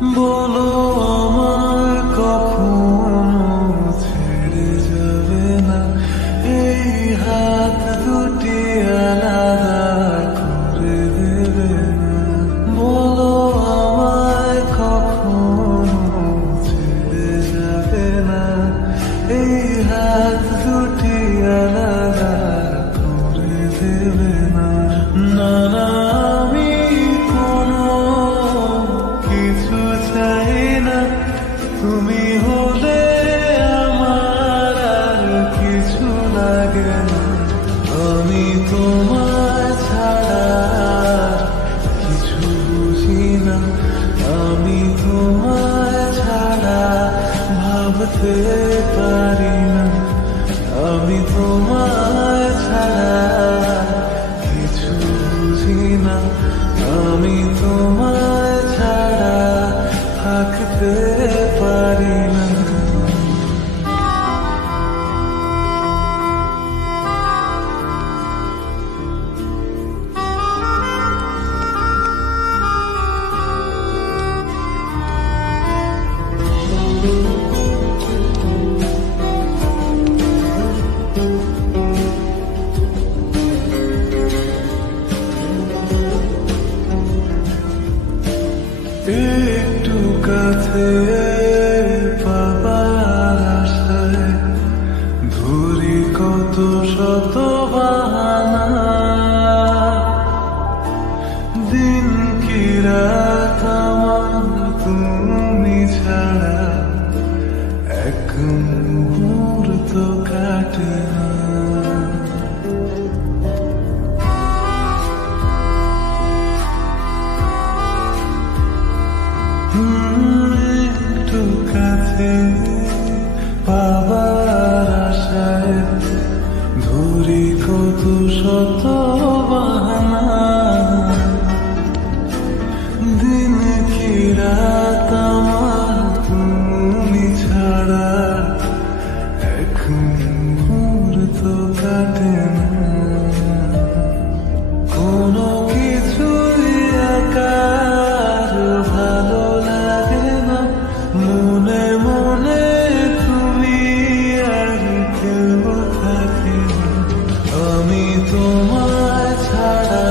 বলো আমায় কখনো ছেড়ে যাবে না, এই হাত দুটি আলাদা করে দেবে না। বলো আমায় কখনো ছেড়ে যাবে না, এই হাত দুটি আলাদা করে দেবে না। না না আমি কোনো কিছু চাই না, তুমি হলে আমার আর কিছু লাগে না। আমি তোমায় ছাড়া কিছু বুঝি না, আমি তোমায় ছাড়া ভাবতে পারি না। আমি তোমায় ছাড়া কিছু বুঝি না, আমি তোমায় ছাড়া থাকতে পারি না। একটু কাছে পাবার আশায় ধরি কত শত বাহানা। দিন কি রাত আমার তুমি ছাড়া এক মুহূর্ত কাটে না। একটু কাছে পাবার আশায় ধরি কত শত বাহানা। দিন কি রাত আমার তুমি ছাড়া এক মুহূর্ত কাটে না। কোনো কিছুই একার ভালো লাগে না, মনে মনে তুমি আর কেউ থাকে না। আমি তোমায় ছাড়া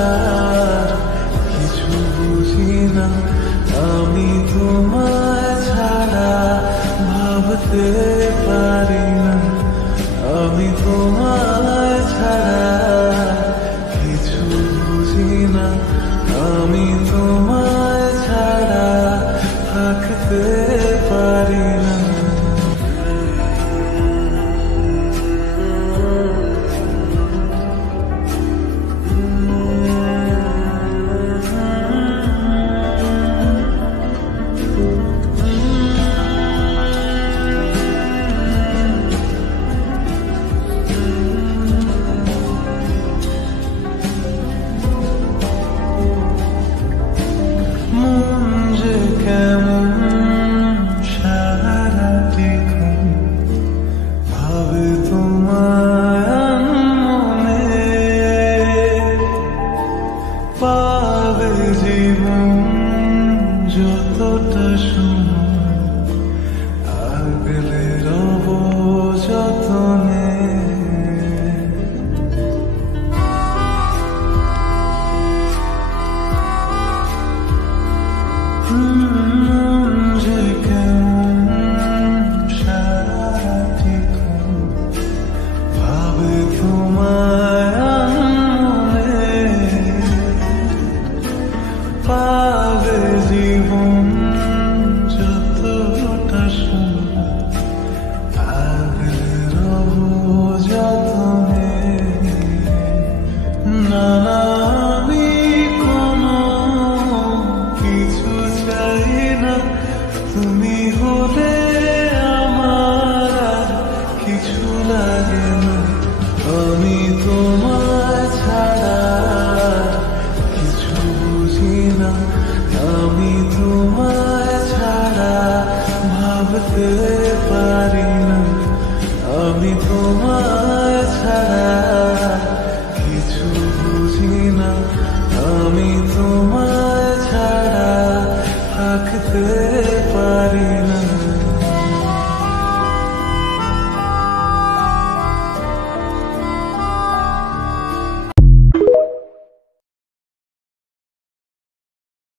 কিছু বুঝি না, আমি তোমায় ছাড়া ভাবতে পারি না। আমি তোমায় ছাড়া কিছু বুঝি না, আমি তোমায় ছাড়া থাকতে পারি না। মন যে কেমন সারাটিক্ষণ ভাবে তোমার মনে, পাবে জীবন যতটা সময় আগলে রব যতনে। মন যে কেমন সারাটিক্ষণ ভাবে তোমার মনে, পাবে জীবন যতটা সময় আগলে রব যতনে। না না আমি কোনো কিছু চাই না, তুমি হলে আমার আর কিছু লাগে না। আমি তোমায় ছাড়া কিছু বুঝি না, আমি তোমায় ছাড়া ভাবতে পারি না। আমি তোমায় ছাড়া কিছু বুঝি না, আমি তোমায় ছাড়া থাকতে পারি না।